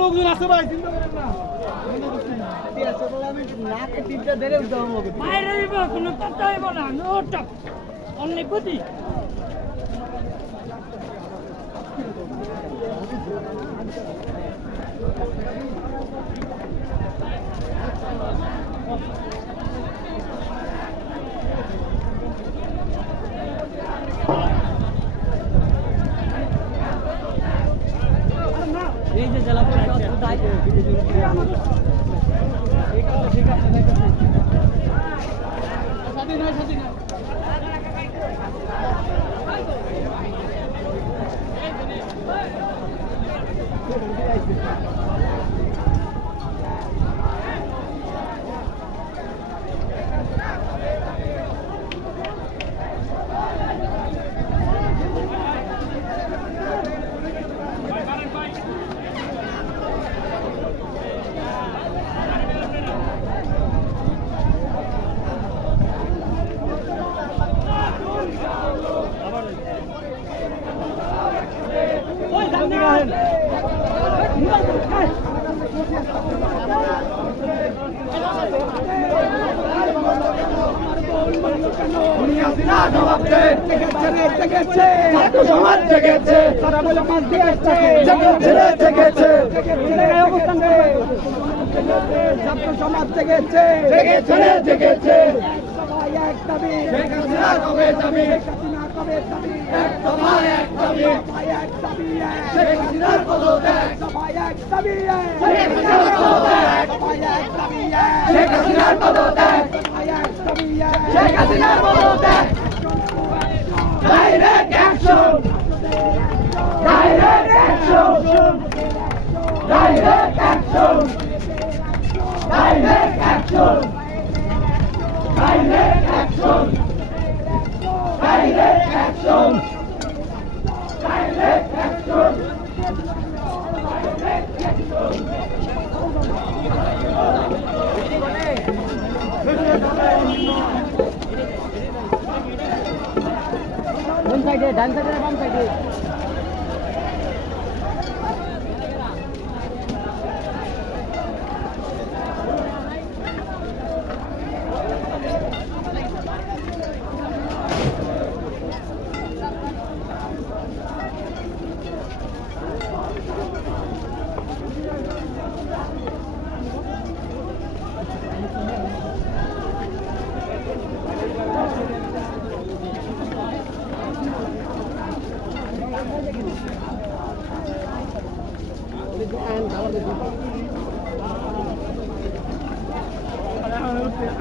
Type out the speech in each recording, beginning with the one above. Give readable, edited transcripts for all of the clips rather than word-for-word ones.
লোকজন আছে ভাই কোনো কথা হইব না অনেক বুদ্ধি এই যে জেলা সমাজ জেগেছে সমাজ জেগেছে জেগেছে কবে যাবে কবে যাবে এক দফায় এক দাবি এক দাবি শেখ হাসিনার পদত্যাগ সবাই এক দাবি শেখ হাসিনার পদত্যাগ সবাই এক দাবি শেখ হাসিনার পদত্যাগ সবাই এক দাবি শেখ হাসিনার পদত্যাগ direct action direct action direct action direct action direct action direct action direct action direct action one side dan side one side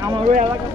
আমার ওই এলাকা